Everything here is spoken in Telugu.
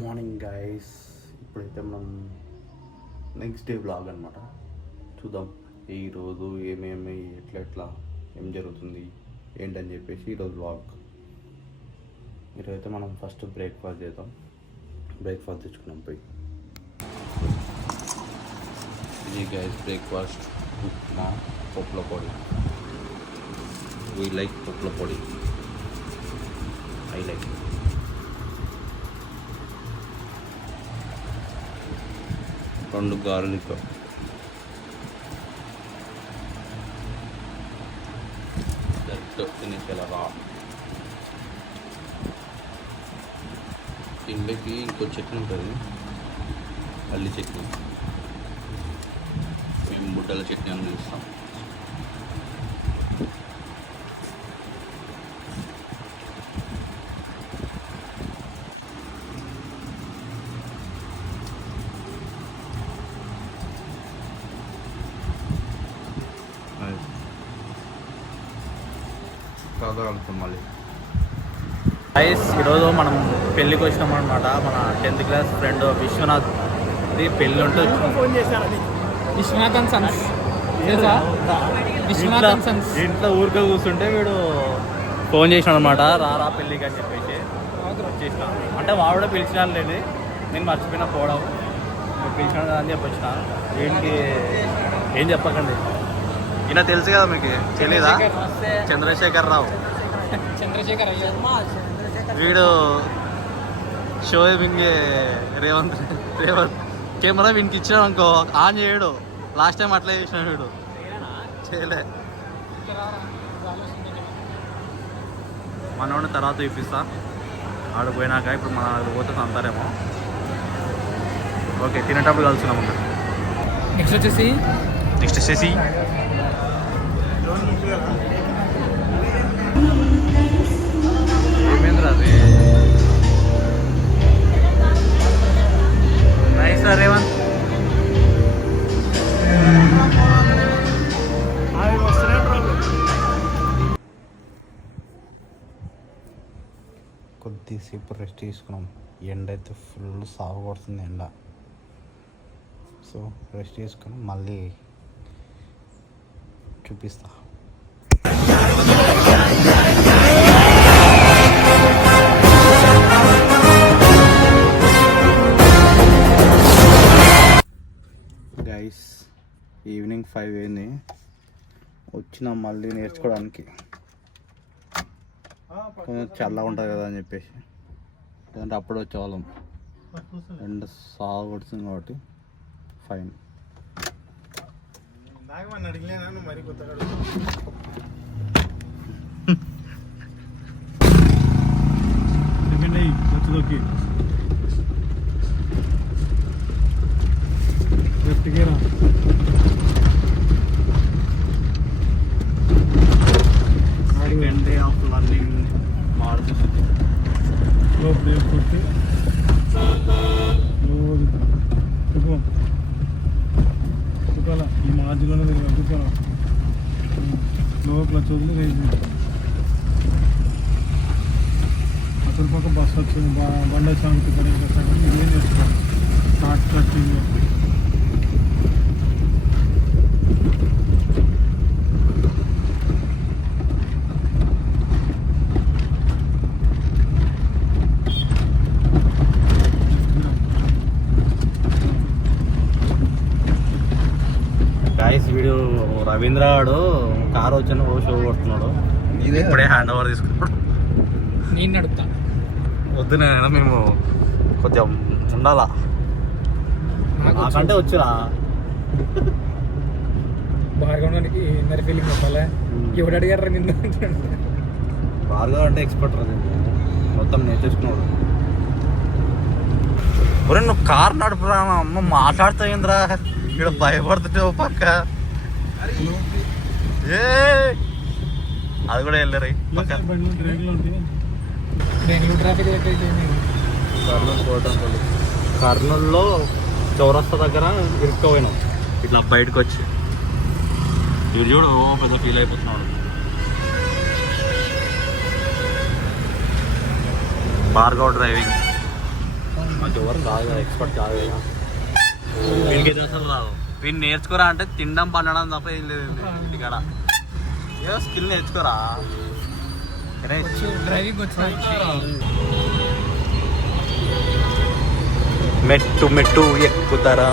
మార్నింగ్ గైస్, ఇప్పుడైతే మనం నెక్స్ట్ డే వ్లాగ్ అనమాట. చూద్దాం ఈరోజు ఏమేమి ఎట్లా ఏం జరుగుతుంది ఏంటని చెప్పేసి ఈరోజు వ్లాగ్. ఈరోజైతే మనం ఫస్ట్ బ్రేక్ఫాస్ట్ చేద్దాం. బ్రేక్ఫాస్ట్ తెచ్చుకున్నాం పోయి. ఇది గైస్ బ్రేక్ఫాస్ట్, ఉప్మా, పప్పుల పొడి. వీ లైక్ పప్పుల పొడి, ఐ లైక్. రెండు గార్లిక్, డైరెక్ట్ తినేసేలా. ఇంట్లోకి ఇంకో చట్నీ ఉంటుంది, పల్లి చట్నీ. మేము బుడ్డల చట్నీ అని పిలుస్తాం. మళ్ళీ ఈరోజు మనం పెళ్ళికి వచ్చినాం అనమాట. మన 10th క్లాస్ ఫ్రెండ్ విశ్వనాథ్ పెళ్ళి ఉంటే ఫోన్ చేశారు. Viswanath and sons, Viswanath and sons ఇంట్లో ఊరికే కూర్చుంటే వీడు ఫోన్ చేసినాడు అనమాట, రారా పెళ్ళికి అని చెప్పేసి వచ్చేసిన. అంటే వాడు పిలిచినాను లేదు, నేను మర్చిపోయినా పోవడం. పిలిచినాడు కదా అని చెప్పి వచ్చిన. ఏంటి ఏం చెప్పకండి, ఈయన తెలుసు కదా మీకు, తెలీదా? చంద్రశేఖర్ రావు. చంద్రశేఖర్ వీడు షో వింగే రేవంత్ కెమెరా వీనికి ఇచ్చినాడు అనుకో, ఆన్ చేయడు. లాస్ట్ టైం అట్లా చేసినాడు వీడు, చేయలే. మనోడిని తర్వాత చూపిస్తా ఆడికి పోయినాక. ఇప్పుడు మన పోతే అంటారేమో. ఓకే, తినేటప్పుడు కలుస్తున్నాం. నెక్స్ట్ వచ్చేసి ఏమేంద్ర అది నైస్ రేవంత్. కొద్దిసేపు రెస్ట్ తీసుకున్నాం. ఎండ అయితే ఫుల్ సాగు కొడుతుంది ఎండ. సో రెస్ట్ తీసుకుని మళ్ళీ చూపిస్తా. గైస్ ఈవినింగ్ 5 అయింది. వచ్చిన మళ్ళీ నేర్చుకోవడానికి. కొంచెం చల్లగా ఉంటుంది కదా అని చెప్పేసి, లేదంటే అప్పుడు వచ్చేవాళ్ళం. ఎండ సాగు కొడుతుంది కాబట్టి ఫైన్. మరి కొత్తగా సెకండ్ డే ఆఫ్ లర్నింగ్ మారుతుంది. ఈ మార్జిన్లో లోపల చదువులు అక్కడ పక్క బస్సు వచ్చింది. బండ సాంగ్ ఇదేం చేస్తాను షార్ట్ కటింగ్. గాయస్ వీడు రవీంద్ర వాడు కారు వచ్చిన షో కొడుతున్నాడు. ఇప్పుడే హ్యాండ్ ఓవర్ తీసుకున్నాడు. నేను నడుపుతా. వద్దునే, మేము కొద్దిగా ఉండాలా. నాకంటే వచ్చురా భార్గవనికి ఇన్నర్ ఫీలింగ్ చెప్పాలా. ఎవడు అడిగారా నిన్ను? భార్గవ్ అంటే ఎక్స్పర్ట్ రా, మొత్తం నేర్చేసుకున్నాడు. ఒరే నువ్వు కారు నడుపురా, అమ్మ మాట్లాడుతాయిందిరా. ఇక్కడ భయపడుతుంటే ఓ పక్క. ఏ అది కూడా వెళ్ళరు పక్క. కర్నూలులో చౌరస్తా దగ్గర ఇరుక్కుపోయినాం. ఇట్లా బయటకు వచ్చి వీడు చూడు పెద్ద ఫీల్ అయిపోతున్నాడు. భార్గవ్ డ్రైవింగ్. మనకి ఎవరు కాదు కదా, ఎక్స్పర్ట్ కాదు కదా. వీడికైతే అసలు రాదు. వీడిని నేర్చుకోరా అంటే తినడం పండడం తప్ప ఏం లేదు ఇక్కడ. ఏదో స్కిల్ నేర్చుకోరా. డ్రైవింగ్ వచ్చిన మెట్టు మెట్టు ఎక్కుతారా